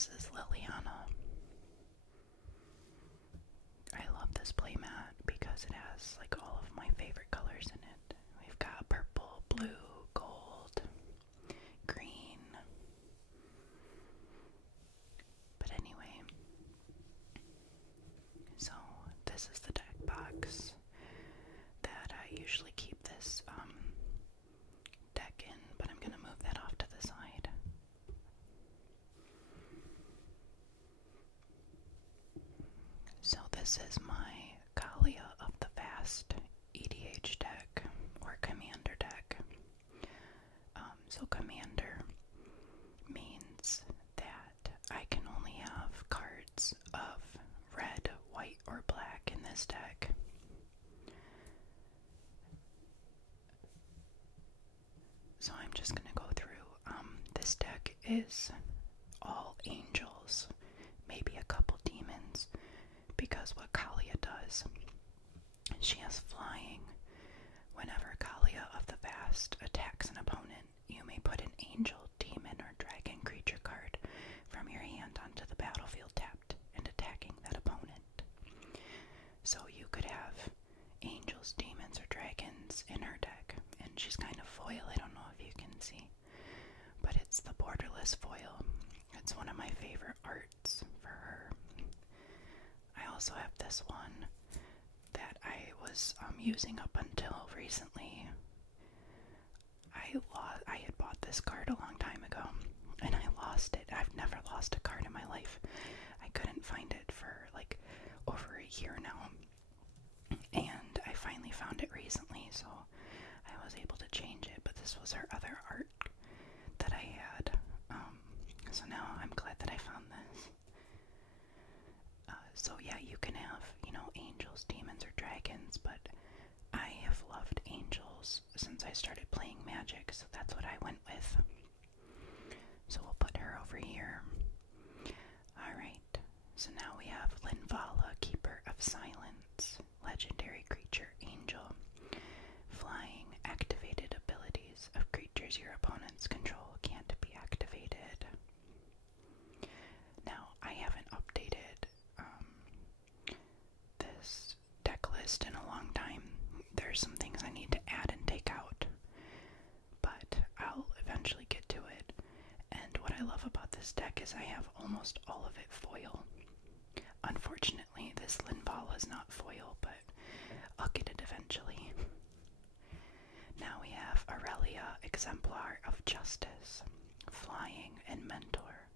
This is Liliana. I love this playmat because it has like all of my favorite colors in it. We've got purple, blue, gold, green. But anyway, so this is the deck box that I usually keep this deck in, but I'm going to move that off to the side. So this is my Kalia of the Vast EDH deck, or Commander deck. So Commander means that I can only have cards of red, white, or black in this deck. So I'm just going to go through. This deck is all angels, maybe a couple demons, because what Kalia does, she has flying. Whenever Kalia of the Vast attacks an opponent, you may put an angel, demon, or dragon creature card from your hand onto the battlefield tapped and attacking that opponent. So you could have angels, demons, or dragons in her deck, and she's kind of foil. I don't know if you can see, but it's the borderless foil. It's one of my favorite arts for her. I also have this one that I was using up until recently. I had bought this card a long time ago, and I lost it. I've never lost a card in my life. I couldn't find it for like over a year now, and I finally found it recently, so I was able to change it. But this was her other art that I had, so now I'm glad that I found this. So yeah, you can have, angels, demons, or dragons, but I have loved angels since I started playing Magic, so that's what I went with. So we'll put her over here. Alright, so now we have Linvala, Keeper of Silence, legendary creature, angel. Flying, activated abilities of creatures your opponents control can't be activated. Now, I haven't updated this deck list in a long time. There's some things I need to add and take out, but I'll eventually get to it. And what I love about this deck is I have almost all of it foil. Unfortunately, this Linvala is not foil, but I'll get it eventually. Now we have Aurelia, Exemplar of Justice, Flying and Mentor.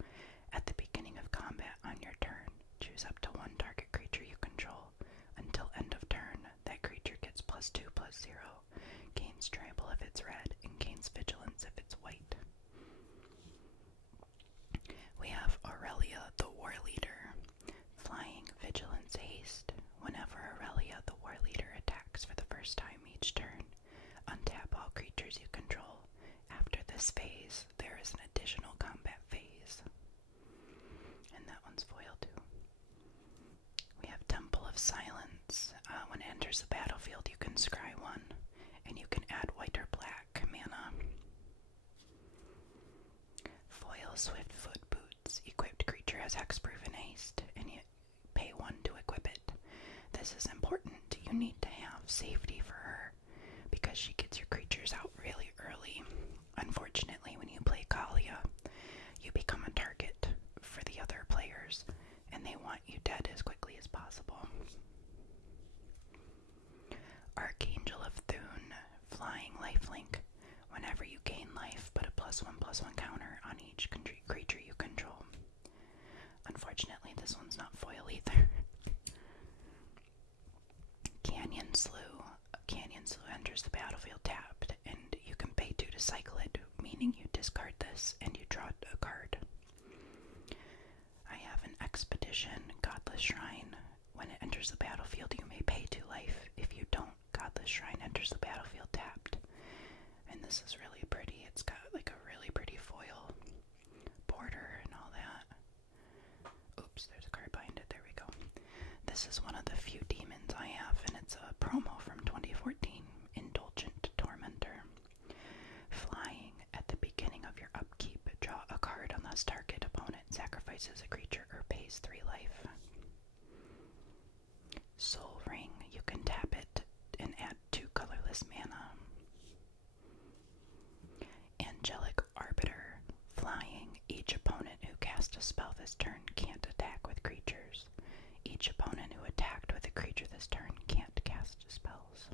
At the beginning of combat on your turn, choose up to one target creature you control. Until end of turn, that creature gets +2/+0, gains trample if it's red, and gains vigilance if it's white. We have Aurelia, the War Leader, Flying, Vigilance, Haste. Whenever Aurelia, the War Leader, attacks for the first time each turn, untap all creatures you control. After this phase, there is an additional combat phase. And that one's foil too. We have Temple of Silence. When it enters the battlefield, you can scry one, and you can add white or black mana. Foil Swiftfoot Boots. Equipped creature has hexproof and haste, and you pay 1 to equip it. This is important. You need to have safety for her, because she gets your creatures out really early. Unfortunately, when you play Kalia, you become a target for the other players, and they want you dead as quickly as possible. Archangel of Thune, Flying, Lifelink. Whenever you gain life, put a +1/+1 counter on each creature you control. Unfortunately, this one's not foil either. Canyon Slew. Canyon Slew enters the battlefield tapped, and you can pay 2 to cycle it, meaning you discard this and you draw a card. I have an Expedition, Godless Shrine. When it enters the battlefield, you may pay 2 life. If you don't, Godless Shrine enters the battlefield tapped. And this is really pretty. It's got like a really pretty foil border and all that. Oops, there's a card behind it. There we go. This is one of the few demons I have, and it's a promo from 2014, Indulgent Tormentor. Flying, at the beginning of your upkeep, draw a card unless target opponent sacrifices loses a creature or pays 3 life. Soul Ring, you can tap it and add 2 colorless mana. Angelic Arbiter, flying. Each opponent who cast a spell this turn can't attack with creatures. Each opponent who attacked with a creature this turn can't cast spells.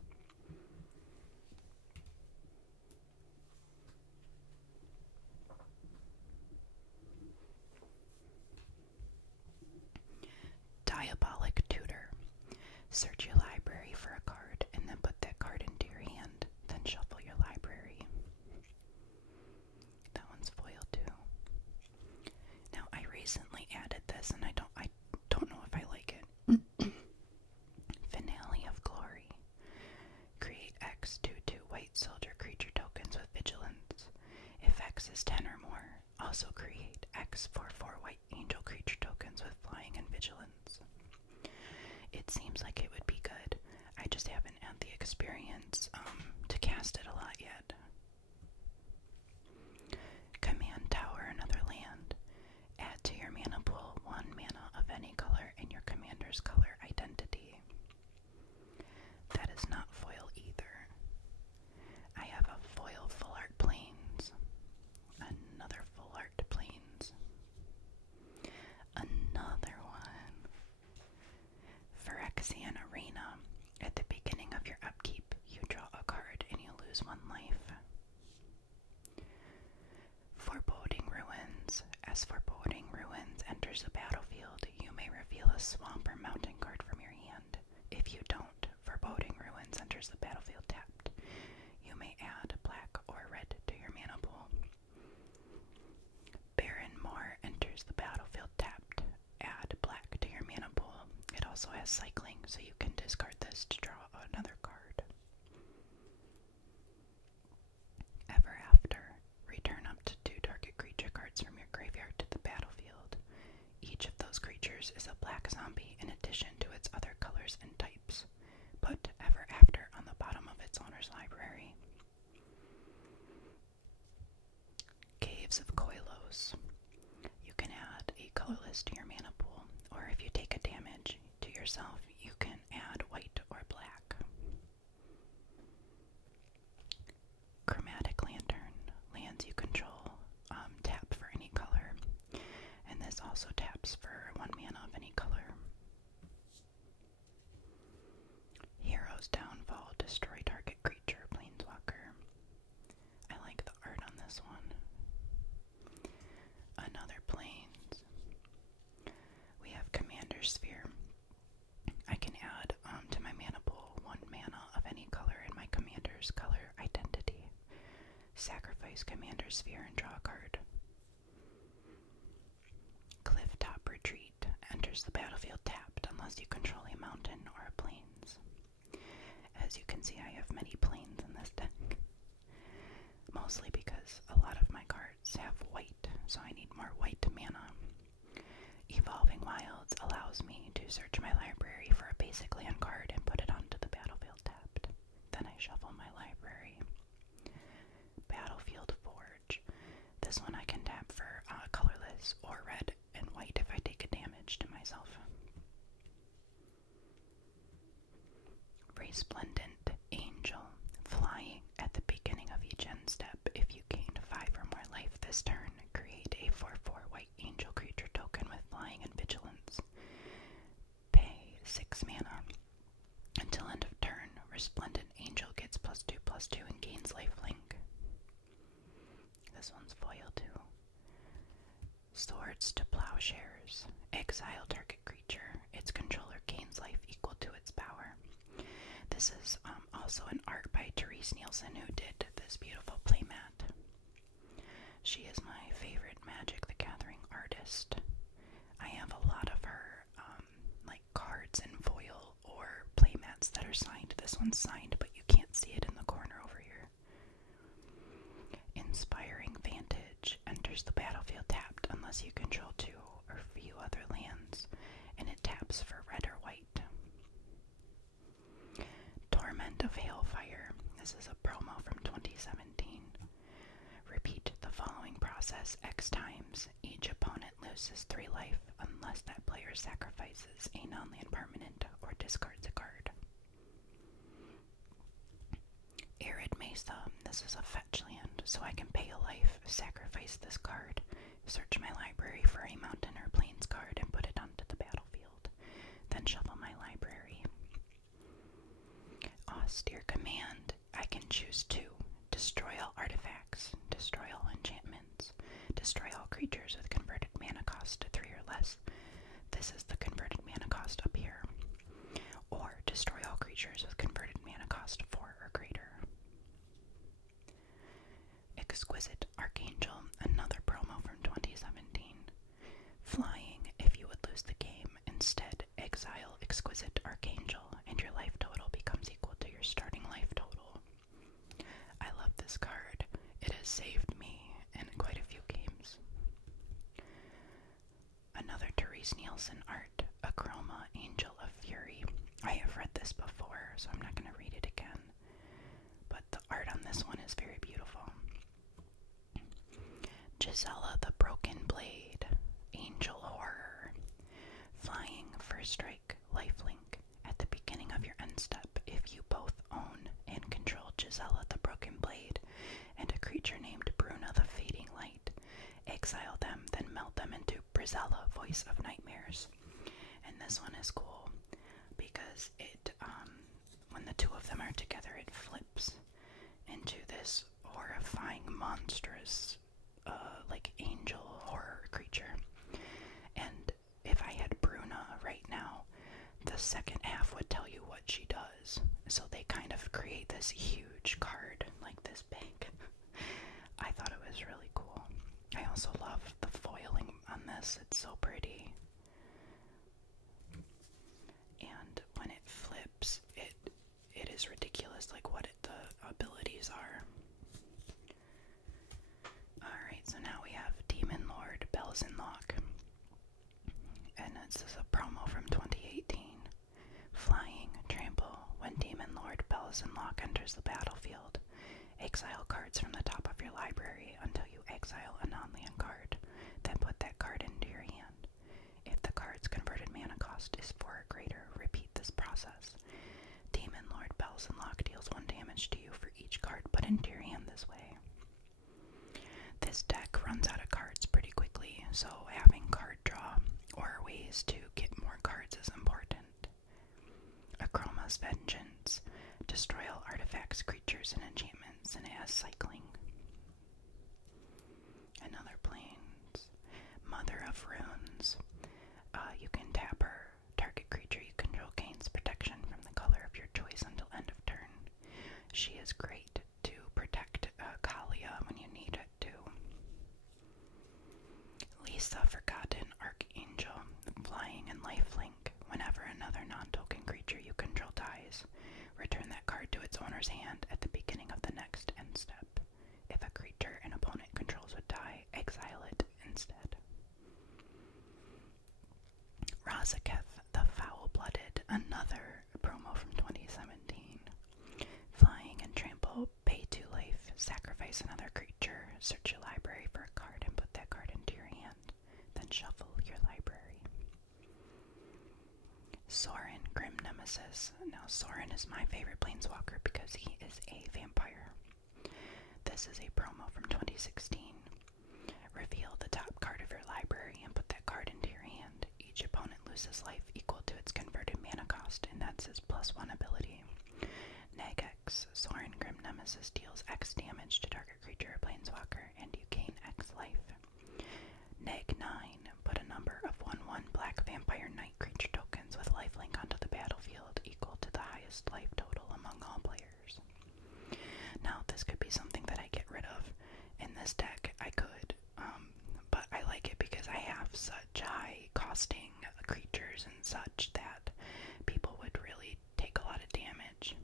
Diabolic Tutor. Search your library for a card and then put that card into your hand. Then shuffle your library. That one's foil too. Now I recently added this and I don't know if I like it. Finale of Glory. Create X 2/2 white soldier creature tokens with vigilance. If X is 10 or more, also create X 4/4 white angel creature tokens with flying and vigilance. It seems like it would be good. I just haven't had the experience to cast it a lot yet. Command Tower, another land. Add to your mana pool 1 mana of any color in your commander's color identity. That is not foil either. I have a foil Full Art Plains. Another Full Art Plains. Another one. Phyrexian Arena. At the beginning of your upkeep, you draw a card and you lose 1 life. Foreboding Ruins. As Foreboding Ruins enters the battlefield, you may reveal a swamp or mountain card from your hand. If you don't, Foreboding Ruins enters the battlefield tapped. You may add black or red to your mana pool. Barren Moor enters the battlefield tapped. Add black to your mana pool. It also has cycling, so you can discard this to draw another card. Ever After. Return up to 2 target creature cards from your graveyard to the battlefield. Each of those creatures is a black zombie in addition to its other colors and types. Put Ever After on the bottom of its owner's library. Caves of Koilos. You can add a colorless to your mana pool, or if you take a damage to yourself, you can add white or black. Chromatic Lantern. Lands you control tap for any color, and this also taps for 1 mana of any color. Hero's Downfall. Destroy target creature, planeswalker. I like the art on this one. Another Plains. We have Commander Sphere. I can add to my mana pool 1 mana of any color in my commander's color identity. Sacrifice Commander Sphere and draw a card. Clifftop Retreat. Enters the battlefield tapped unless you control a mountain or a plains. As you can see, I have many plains in this deck. Mostly because a lot of my cards have white, so I need more white mana. Evolving Wilds allows me to search my library for a basic land card and put it onto the battlefield tapped. Then I shuffle my library. Battlefield Forge. This one I can tap for colorless or red and white if I take a damage to myself. Resplendent Angel. Flying. At the beginning of each end step, if you gained 5 or more life this turn, create a 4/4 white angel creature token with flying and vigilance. Pay 6 mana. Until end of turn, Resplendent Angel gets +2/+2 and gains lifelink. This one's foil too. Swords to Plowshares. Exile target creature. Its controller gains life equal to its power. This is also an art by Therese Nielsen, who did this beautiful playmat. She is my favorite Magic the Gathering artist. I have a lot of her like cards in foil or playmats that are signed. This one's signed, but you can't see it in the corner over here. Inspiring Vantage. Enters the battlefield tapped unless you control 2 or few other lands, and it taps for red or white. Torment of Hailfire. This is a promo from 2017. Repeat the following process X times. Each opponent loses 3 life unless that player sacrifices a non-land permanent or discards a card. Arid Mesa. This is a fetch land, so I can pay a life, sacrifice this card, search my library for a mountain or plains card, and put it onto the battlefield. Then shuffle my library. Austere Command. I can choose 2. Destroy all artifacts, destroy all enchantments, destroy all creatures with converted mana cost to 3 or less. This is the converted mana cost up here. Or destroy all creatures with converted mana cost 4 or greater. Exquisite Archangel, another promo from 2017. Flying. If you would lose the game, instead exile Exquisite Archangel and your life total becomes equal to your starting life total. I love this card. It has saved me in quite a few games. Another Therese Nielsen art, Achroma, Angel of Fury. I have read this before, so I'm not going to read it again. But the art on this one is very beautiful. Gisela the Broken Blade, Angel Horror. Flying, first strike, lifelink. At the beginning of your end step, if you both own and control Gisela the Broken Blade and a creature named Bruna the Fading Light, exile them, then melt them into Brizella, Voice of Nightmares. And this one is cool because it, when the two of them are together, it flips into this horrifying, monstrous, like angel horror creature. And if I had Bruna right now, the second half would tell you what she does. So they kind of create this huge card, like this big. I thought it was really cool. I also love the foiling on this. It's so pretty. And when it flips, it is ridiculous, like what the abilities are. Alright, so now we have Demon Lord Belzenlock. And this is a promo from 2018. Flying, trample. When Demon Lord Belzenlock enters the battlefield, exile cards from the top of your library until you exile a non-land card. Then put that card into your hand. If the card's converted mana cost is 4 or greater, repeat this process. Demon Lord Belzenlock deals 1 damage to you for each card put into your hand this way. This deck runs out of cards pretty quickly, so having card draw or ways to get more cards is important. Achroma's Vengeance. Destroy all artifacts, creatures, and enchantments, and it has cycling. Another Plains. Mother of Runes. You can tap her. Target creature you control gains protection from the color of your choice until end of turn. She is great to protect Kalia when you need it to. Lisa Forgotten Archangel. Flying and lifelink. Whenever another non-token creature you control dies, return that card to its owner's hand at the beginning of the next end step. If a creature an opponent controls would die, exile it instead. Razaketh the Foul-Blooded, another promo from 2017. Flying and trample, pay 2 life, sacrifice another creature, search your library for a card and put that card into your hand, then shuffle your library. Sorin, Grim Nemesis. Now Sorin is my favorite planeswalker because he is a vampire. This is a promo from 2016. Reveal the top card of your library and put that card into your hand. Each opponent loses life equal to its converted mana cost, and that's his +1 ability. Neg X. Sorin, Grim Nemesis deals X damage to target creature or planeswalker, and you gain X life. Neg 9. Put a number of 1/1 black vampire knight creature tokens with lifelink onto the battlefield equal to the highest life total among all players. Now, this could be something that I get rid of. In this deck, I could, but I like it because I have such high costing creatures and such that people would really take a lot of damage.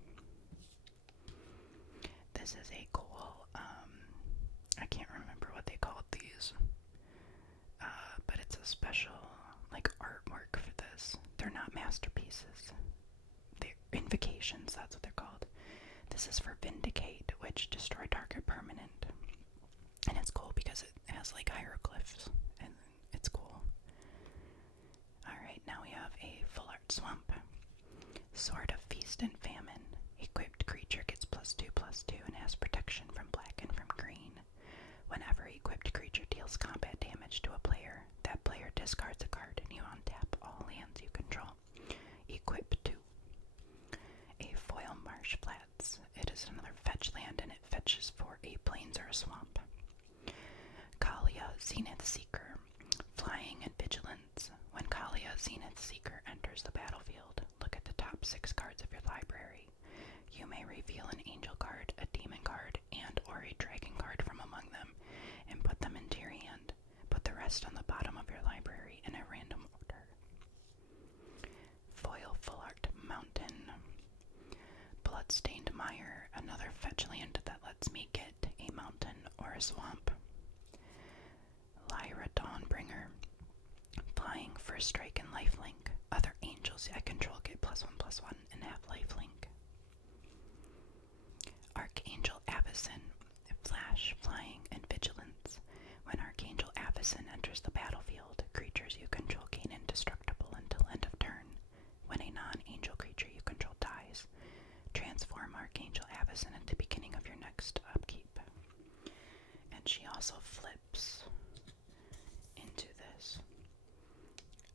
This is a cool, I can't remember what they called these, but it's a special, like, artwork for this. They're not masterpieces. They're invocations, that's what they're called. This is for Vindicate, which destroy target permanent. And it's cool because it has, like, hieroglyphs, and it's cool. Swamp. Sword of Feast and Famine. Equipped creature gets +2/+2 and has protection from black and from green. Whenever equipped creature deals combat damage to a player, that player discards a card and you untap all lands you control. Equip 2. A Foil Marsh Flats. It is another fetch land and it fetches for a plains or a swamp. Kalia Zenith Seeker. Flying and Vigilance. When Kalia Zenith Seeker enters the battlefield, look at the top 6 cards of your library. You may reveal an angel card, a demon card, and or a dragon card from among them, and put them into your hand. Put the rest on the bottom of your library in a random order. Foil Full Art Mountain. Bloodstained Mire, another fetch land that lets me get a mountain or a swamp. Lyra Dawnbringer. Flying, First Strike, and Lifelink. Other angels I control get +1/+1 and have lifelink. Archangel Avacyn. Flash, Flying, and Vigilance. When Archangel Avacyn enters the battlefield, creatures you control gain indestructible until end of turn. When a non-angel creature you control dies, transform Archangel Avacyn at the beginning of your next upkeep. And she also flips into this.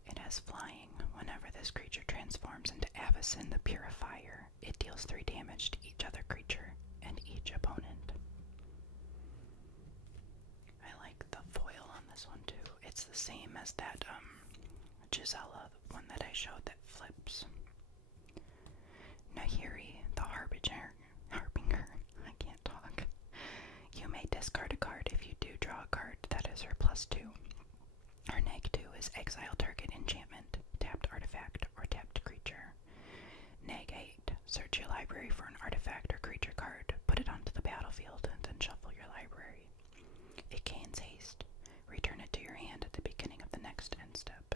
It has Flying. Whenever this creature transforms into Avacyn the Purifier, it deals 3 damage to each other creature and each opponent. I like the foil on this one too. It's the same as that Gisela, the one that I showed that flips. Nahiri, the Harbinger, I can't talk. You may discard a card. If you do draw a card, that is her +2. Her -2 is exile target enchantment, tapped artifact, or tapped creature. -8, search your library for an artifact or creature card, put it onto the battlefield, and then shuffle your library. It gains haste. Return it to your hand at the beginning of the next end step.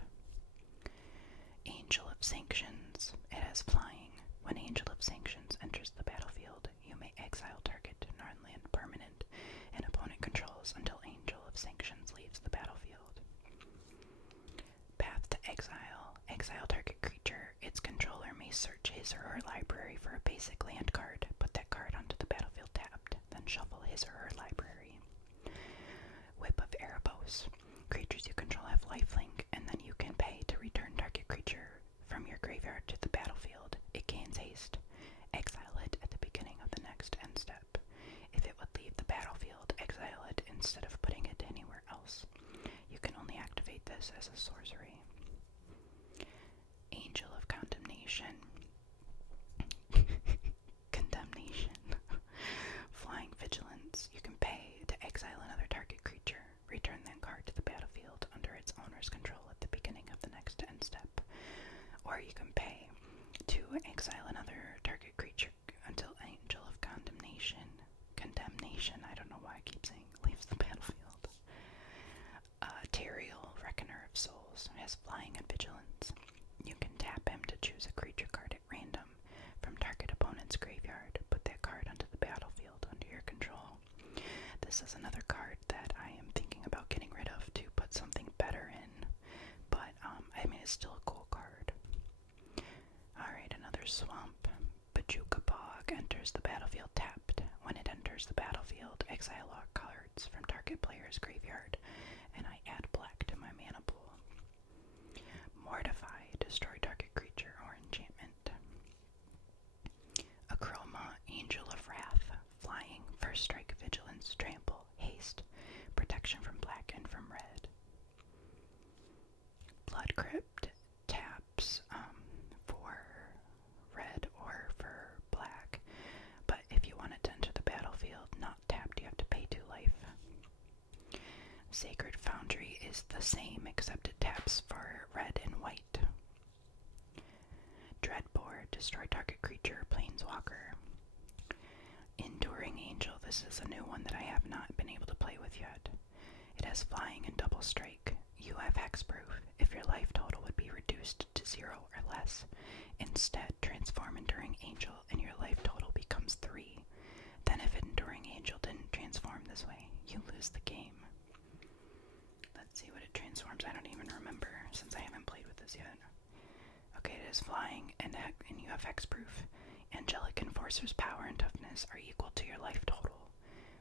Angel of Sanctions. It has Flying. When Angel of Sanctions enters the battlefield, you may exile target non-land permanent an opponent controls until Angel of Sanctions leaves the battlefield. Path to Exile. Exile target creature. Its controller may search his or her library for a basic land card, put that card onto the battlefield tapped, then shuffle his or her library. Whip of Erebos. Creatures you control have lifelink, and then you can pay to return target creature from your graveyard to the battlefield. It gains haste. Exile it at the beginning of the next end step. If it would leave the battlefield, exile it instead of putting it anywhere else. You can only activate this as a sorcery. Angel of Condemnation. Condemnation. Flying Vigilance. You can pay to exile another target creature. Return that card to the battlefield under its owner's control at the beginning of the next end step. Or you can pay to exile another target creature until Angel of Condemnation. Condemnation, I don't know why I keep saying, leaves the battlefield. Teriel, Reckoner of Souls, has Flying and Vigilance. You can tap him to choose a creature card at random from target opponent's graveyard. Put that card onto the battlefield under your control. This is another card that I am thinking about getting rid of to put something better in, but I mean, it's still a cool card. Alright, another Swamp. Bajuka Bog enters the battlefield tapped. When it enters the battlefield, exile all cards from target player's graveyard, and I add black to my mana pool. Mortify, destroy target creature or enchantment. Akroma, Angel of Wrath. Flying, First Strike, Vigilance, Trample, Haste, protection from black and from red. Blood Crypt taps for red or for black, but if you want it to enter the battlefield not tapped, you have to pay 2 life. Sacred Foundry is the same except it taps for red and white. Dreadbore, destroy target creature, planeswalker. Enduring Angel, this is a new one that I have not been able to play with yet. It has Flying and Double Strike. You have hexproof. If your life total would be reduced to 0 or less, instead transform Enduring Angel and your life total becomes 3. Then if Enduring Angel didn't transform this way, you lose the game. Let's see what it transforms. I don't even remember since I haven't played with this yet. Okay, it is flying, and you have hexproof. Angelic Enforcer's power and toughness are equal to your life total.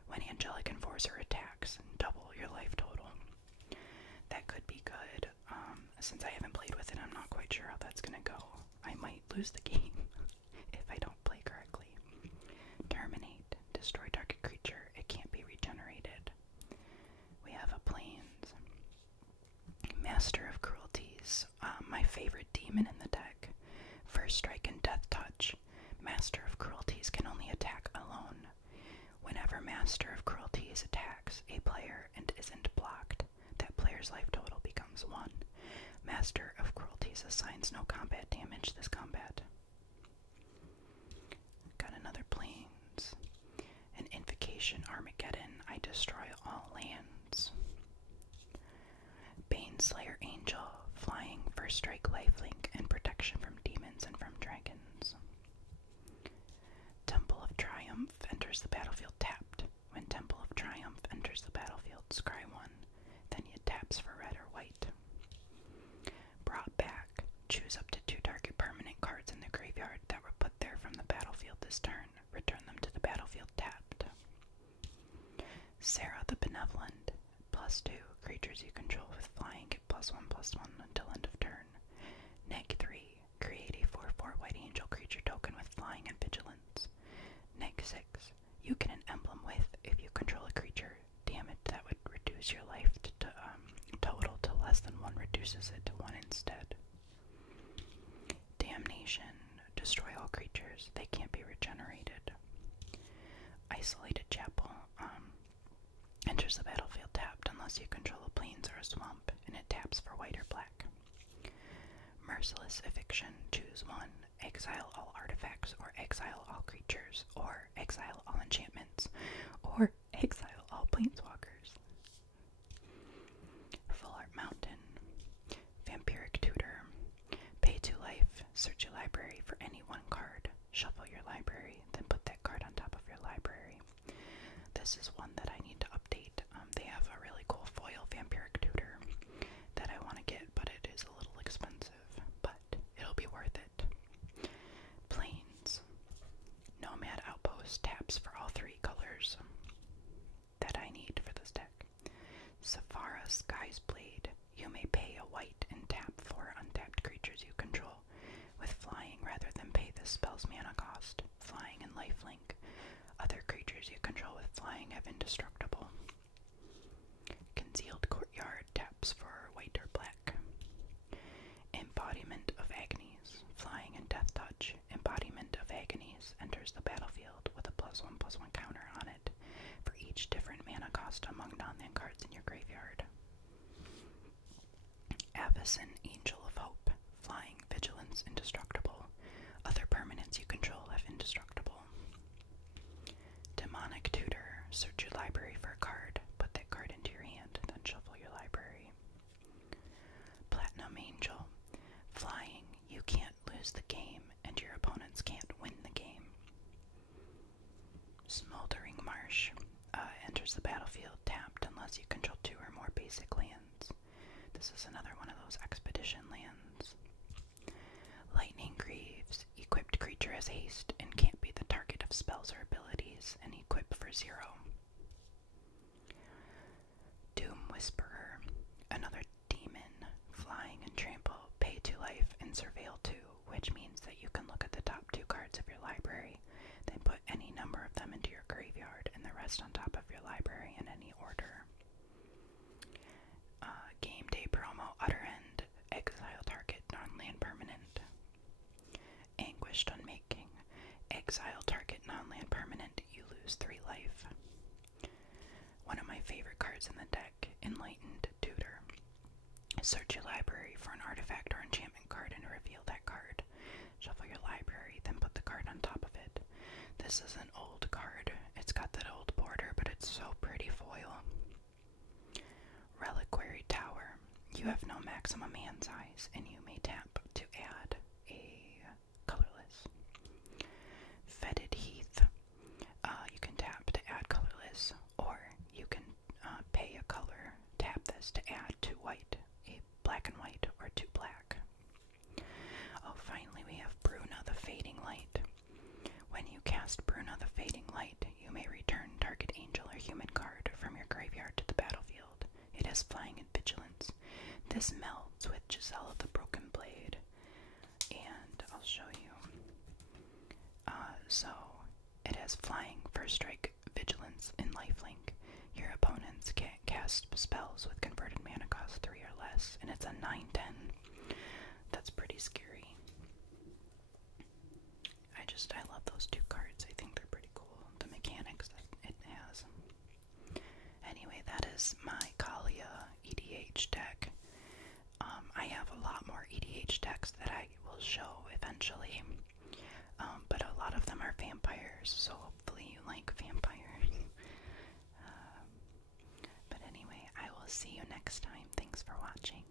When Angelic Enforcer attacks, double your life total. That could be good. Since I haven't played with it, I'm not quite sure how that's gonna go. I might lose the game if I don't play correctly. Terminate. Destroy target creature. It can't be regenerated. We have a Plains. Master of Cruelties. My favorite demon in the deck. First strike and death touch. Master of Cruelties can only attack alone. Whenever Master of Cruelties attacks a player and isn't blocked, that player's life total becomes 1. Master of Cruelties assigns no combat damage this combat. Got another Plains. An Invocation Armageddon. I destroy all lands. Baneslayer Angel. Flying, first strike, lifelink, and protection from demons and from dragons. Temple of Triumph enters the battlefield tapped. When Temple of Triumph enters the battlefield, scry 1. Then it taps for red or white. Brought back. Choose up to 2 target permanent cards in the graveyard that were put there from the battlefield this turn. Return them to the battlefield tapped. Sarah the Benevolent. +2. Creatures you control with flying get +1/+1 until end of turn. -3. Create a 4/4 white angel creature token with flying and vigilance. -6. You get an emblem with, if you control a creature, damage that would reduce your life total to less than 1 reduces it to 1 instead. Damnation. Destroy all creatures. They can't be regenerated. Isolated Chapel. Enters the battlefield tapped unless you control a plains or a swamp, and it taps for white or black. Merciless Eviction. Choose 1. Exile all artifacts, or exile all creatures, or exile all enchantments, or exile all planeswalkers. Full Art Mountain. Vampiric Tutor. Pay 2 life. Search your library for any 1 card. Shuffle your library, then put that card on top of your library. This is one that I need to update. They have a really cool foil Vampiric Tutor that I want to get, but it is a little expensive. But it'll be worth it. Plains. Nomad Outpost taps for all 3 colors that I need for this deck. Saphara Sky's Blade. You may pay a white and tap 4 untapped creatures you control with flying rather than pay the spell's mana cost. Flying and lifelink. Other creatures you control with flying have indestructible. Concealed Courtyard taps for white or black. Embodiment of Agonies. Flying and death touch. Embodiment of Agonies enters the battlefield with a +1/+1 counter on it for each different mana cost among non-land cards in your graveyard. Avacyn Angel of Hope. Flying, vigilance, indestructible. Other permanents you control have indestructible. Demonic Tutor. Search your library for a card. Put that card into your hand, then shuffle your library. Platinum Angel. Flying. You can't lose the game, and your opponents can't win the game. Smoldering Marsh. Enters the battlefield tapped unless you control 2 or more basic lands. This is another one of those expedition lands. Lightning Greaves. Equipped creature has haste and can't be the target of spells or abilities, and equip for 0. Doom Whisperer. Another demon. Flying and trample. Pay 2 life and surveil 2, which means that you can look at the top 2 cards of your library, then put any number of them into your graveyard and the rest on top of your library in any order. Game Day Promo. Utter End. Exile target non-land permanent. Anguished Unmaking. Exile target non-land permanent. You lose 3 life. One of my favorite cards in the deck, Enlightened Tutor. Search your library for an artifact or enchantment card and reveal that card. Shuffle your library, then put the card on top of it. This is an old card. It's got that old border, but it's so pretty foil. Reliquary Tower. You have no maximum hand size, and you may tap to add a colorless. Fetid Heath. You can tap to add colorless, or you can pay a color, tap this to add 2 white, a black and white, or 2 black. Oh, has Flying and Vigilance. This melds with Giselle of the Broken Blade. And I'll show you. So, it has Flying, First Strike, Vigilance, and Lifelink. Your opponents can't cast spells with converted mana cost 3 or less, and it's a 9/10. That's pretty scary. I love those two cards. I think they're pretty cool. The mechanics that it has. Anyway, that is my Kalia EDH deck. I have a lot more EDH decks that I will show eventually. But a lot of them are vampires, so hopefully you like vampires. But anyway, I will see you next time. Thanks for watching.